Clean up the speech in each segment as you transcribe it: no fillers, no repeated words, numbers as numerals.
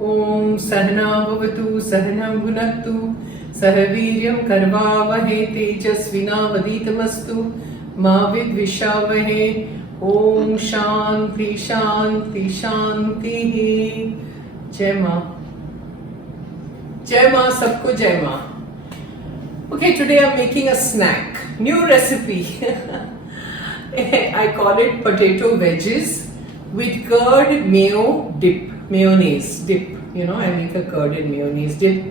Om Sahana Bhavatu Sahanam Bhunaktu Sahaviryam Karvavahe Tejasvinavaditamastu Ma Vidvishavahe Om Shanti Shanti Shanti. Jai Ma. Jai Ma, sabko Jai Ma. Okay, today I'm making a snack. New recipe. I call it potato wedges with curd mayonnaise dip. You know, I make a curd and mayonnaise dip.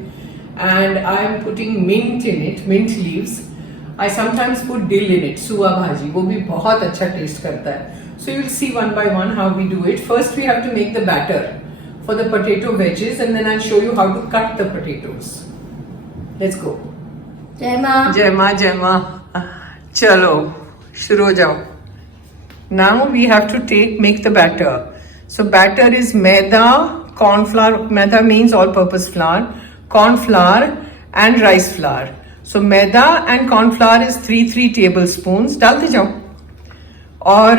And I'm putting mint in it, mint leaves. I sometimes put dill in it, suwa bhaji. वो भी बहुत अच्छा taste करता है. So you'll see one by one how we do it. First we have to make the batter for the potato wedges, and then I'll show you how to cut the potatoes. Let's go. Jai Ma. Jai Ma, Jai Ma. Chalo, shuru ho jao. Now we have to make the batter. So batter is maida, cornflour. Maida means all-purpose flour, cornflour and rice flour. So maida and cornflour is 3 tablespoons. डालते जाओ. और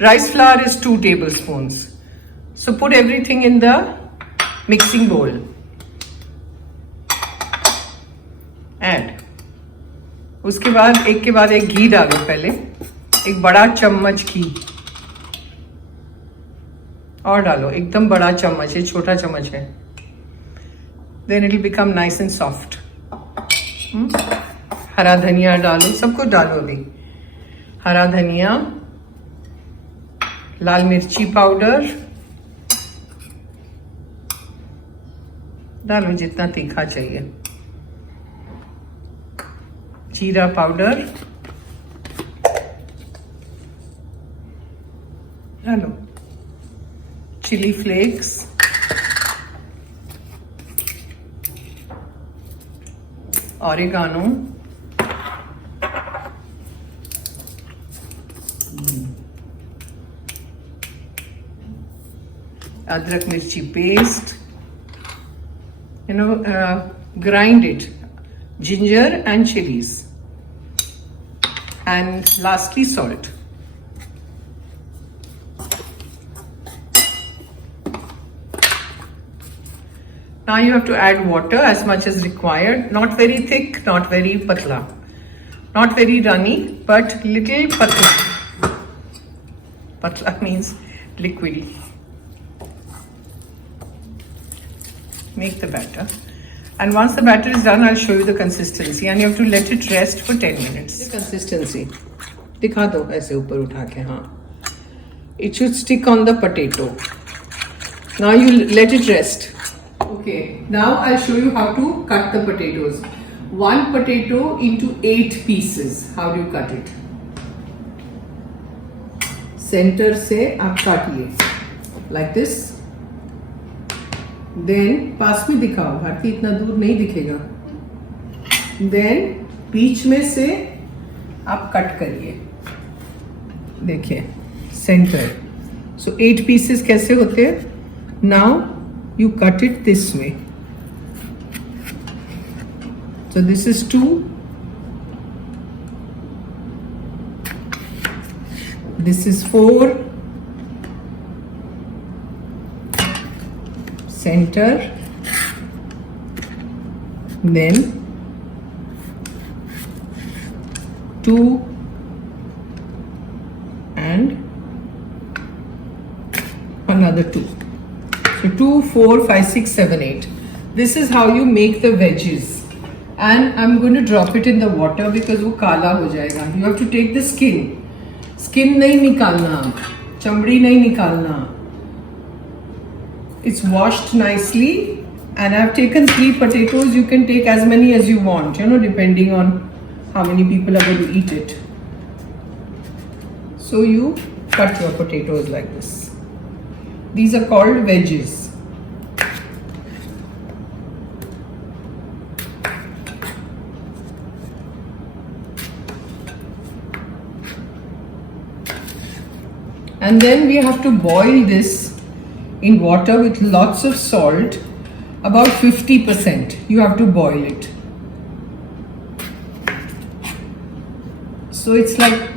rice flour is 2 tablespoons. So put everything in the mixing bowl. Add. उसके बाद एक के बाद एक घी डालो. पहले एक बड़ा चम्मच घी और डालो. एकदम बड़ा चम्मच, ये छोटा चम्मच है. Then it will become nice and soft. हरा धनिया डालो. सब कुछ डालो. अभी हरा धनिया, लाल मिर्ची पाउडर डालो जितना तीखा चाहिए. जीरा पाउडर डालो. Chili flakes, Oregano, adrak mirchi paste, grind it, ginger and chilies, and lastly salt. Now you have to add water as much as required. Not very thick, not very patla. Not very runny, but little patla. Patla means liquidy. Make the batter. And once the batter is done, I'll show you the consistency. And you have to let it rest for 10 minutes. The consistency. दिखा दो ऐसे ऊपर उठा के. हाँ. It should stick on the potato. Now you let it rest. Okay, now I'll show you how to cut the potatoes. 1 potato into 8 pieces. How do you cut it? Center से आप काटिए like this. Then पास में दिखाओ. भारती इतना दूर नहीं दिखेगा. Then बीच में से आप कट करिए. देखिए center. So 8 pieces कैसे होते हैं? Now you cut it this way. So this is 2. This is 4. Center. Then 2 and another 2. So 2, 4, 5, 6, 7, 8. This is how you make the wedges. And I'm going to drop it in the water because वो काला हो जाएगा. You have to take the skin. Skin नहीं निकालना. चमड़ी नहीं निकालना. It's washed nicely. And I've taken 3 potatoes. You can take as many as you want, depending on how many people are going to eat it. So you cut your potatoes like this. These are called wedges. And then we have to boil this in water with lots of salt, about 50%. You have to boil it. So it's like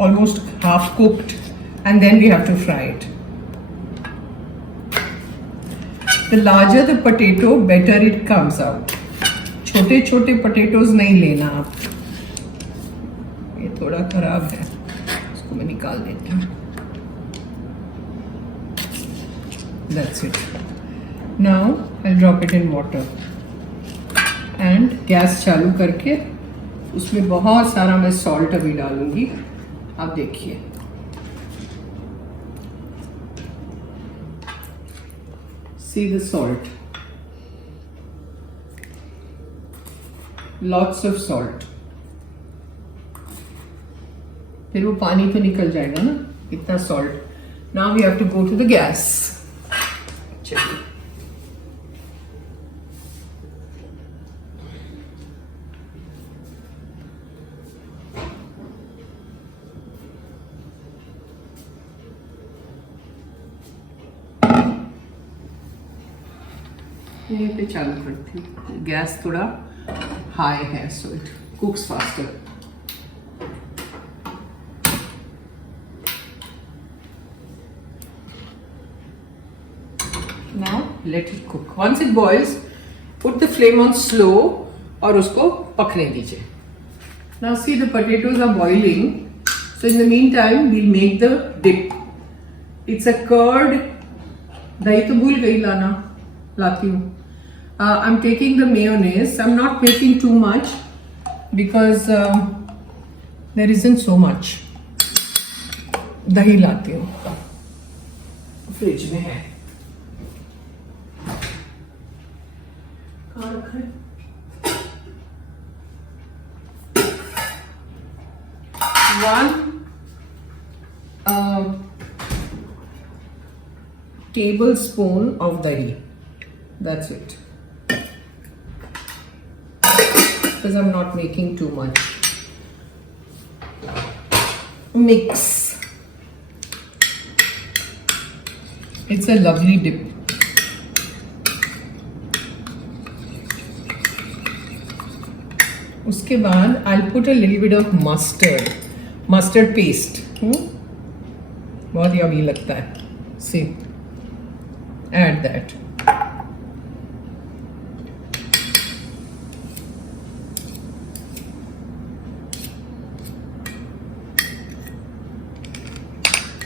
almost half cooked, and then we have to fry it. The larger the potato, better it comes out. छोटे छोटे potatoes नहीं लेना आप. ये थोड़ा खराब है, इसको मैं निकाल देती हूँ. That's it. Now I'll drop it in water. And gas चालू करके उसमें बहुत सारा मैं सॉल्ट अभी डालूंगी. आप देखिए. See the salt. Lots of salt. फिर वो पानी तो निकल जाएगा ना, इतना salt. Now we have to go to the gas. चलिए. यहीं पे चालू करती हूँ. गैस थोड़ा हाई है, so it कुक्स faster. Now let it cook. Once it boils, put the flame on slow और उसको पकने दीजिए. Now see the potatoes are boiling. So in the meantime, we'll make the dip. It's a curd. दही तो भूल गई लाना, लाती हूँ. I'm taking the mayonnaise. I'm not making too much because there isn't so much. दही लाती हूँ, फ्रिज में है. कहाँ रखा है? One tablespoon of dahi. That's it. Because I'm not making too much. Mix. It's a lovely dip. उसके बाद I'll put a little bit of mustard paste. बहुत यम्मी लगता है. See, add that.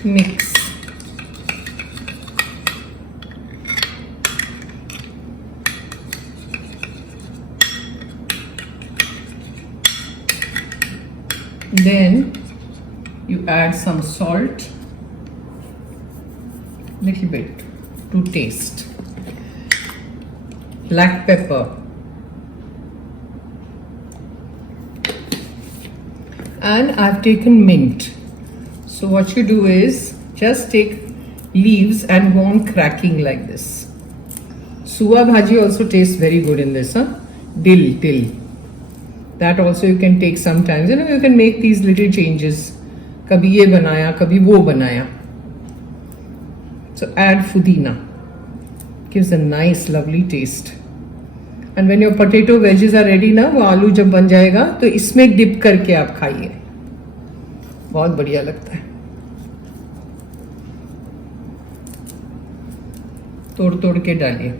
Mix. Then you add some salt, little bit to taste, black pepper, and I've taken mint. So what you do is just take leaves and go on cracking like this. Suwa bhaji also tastes very good in this, huh? Dill. That also you can take sometimes. You know, you can make these little changes. Kabhi ye banaya, kabhi wo banaya. So add pudina. Gives a nice, lovely taste. And when your potato wedges are ready ना, वो आलू जब बन जाएगा तो इसमें dip करके आप खाइए. बहुत बढ़िया लगता है. तोड़ के डालिए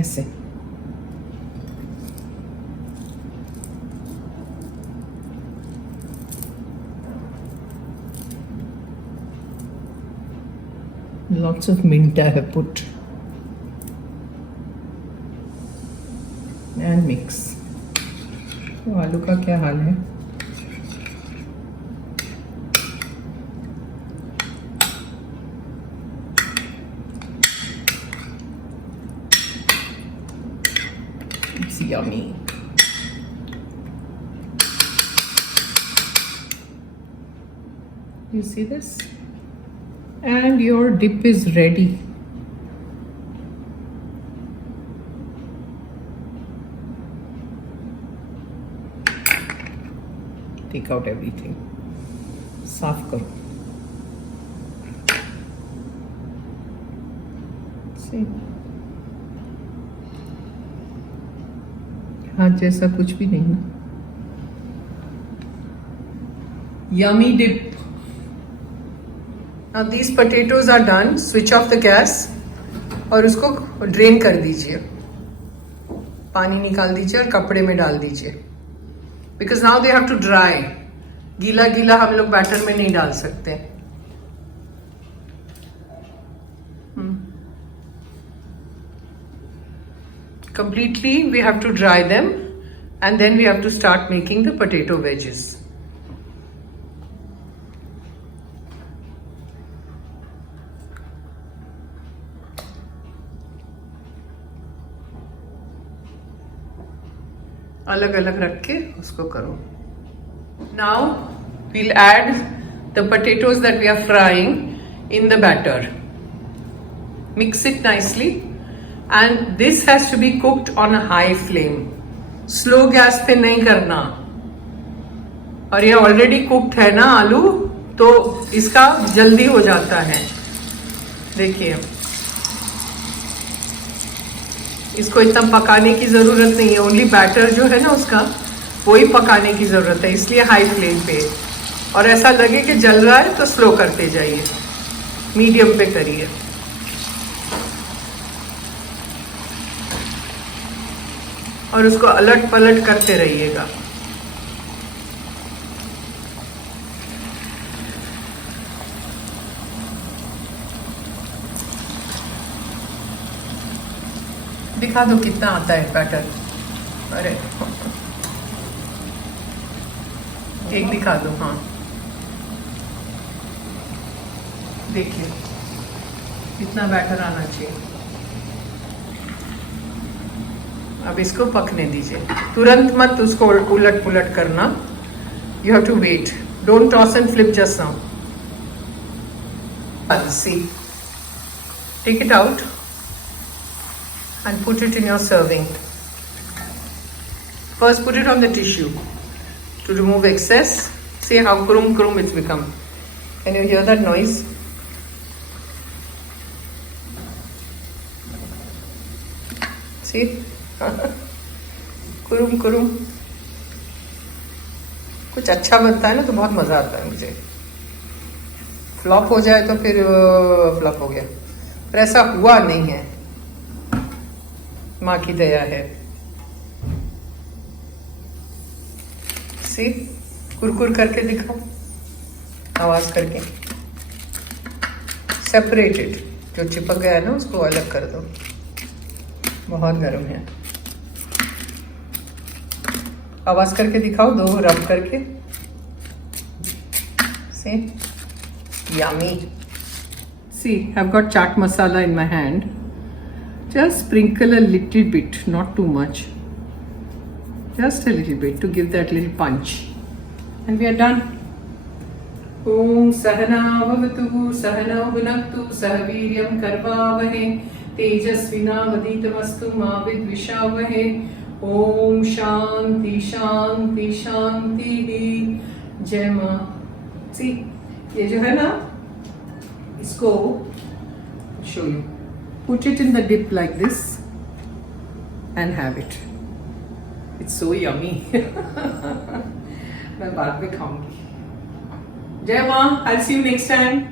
ऐसे. Lots of mint I have put. And mix. तो आलू का क्या हाल है? It's yummy. You see this? And your dip is ready. Take out everything. साफ करो. See? हाथ जैसा कुछ भी नहीं ना. Yummy dip. Now these potatoes are done. Switch off the gas. और उसको ड्रेन कर दीजिए, पानी निकाल दीजिए और कपड़े में डाल दीजिए, because now they have to dry. गीला गीला हम लोग बैटर में नहीं डाल सकते। Completely we have to dry them and then we have to start making the potato wedges. अलग अलग रख के उसको करो। Now we'll add the potatoes that we are frying in the batter. Mix it nicely and this has to be cooked on a high flame. Slow gas पे नहीं करना। और ये ऑलरेडी कुक्ड है ना आलू, तो इसका जल्दी हो जाता है। देखिए, इसको इतना पकाने की जरूरत नहीं है, ओनली बैटर जो है ना उसका वही पकाने की जरूरत है, इसलिए हाई फ्लेम पे। और ऐसा लगे कि जल रहा है तो स्लो करते जाइए, मीडियम पे करिए। और उसको अलट पलट करते रहिएगा। दिखा दो कितना आता है बैटर। अरे एक दिखा दो। हाँ देखिए इतना बैटर आना चाहिए। अब इसको पकने दीजिए, तुरंत मत उसको उलट पुलट करना। You have to wait, don't toss and flip just now. See, take it out and put it in your serving. First put it on the tissue to remove excess. See how krum krum it's become. Can you hear that noise? See? Kurum Kurum. कुछ अच्छा बनता है ना तो बहुत मजा आता है मुझे। फ्लॉप हो जाए तो फिर फ्लॉप हो गया, पर ऐसा हुआ नहीं है, माँ की दया है। सी, कुरकुर करके दिखाओ, आवाज करके। सेपरेटेड, जो चिपक गया है ना उसको अलग कर दो। बहुत गर्म है, आवाज करके दिखाओ, दो रब करके। सी, yummy. See, I've got chaat masala in my hand. Just sprinkle a little bit, not too much. Just a little bit to give that little punch. And we are done. Om Sahana Bhavatu Sahana Bhunaktu Sahaviryam Karvavahe Tejasvinavaditamastu Ma Vidvishavahe. Om Shanti Shanti Shanti Jai Maa. See, ये जो है ना, इसको show you. Put it in the dip like this and have it. It's so yummy. मैं बाद में खाऊंगी। जय माँ, I'll see you next time.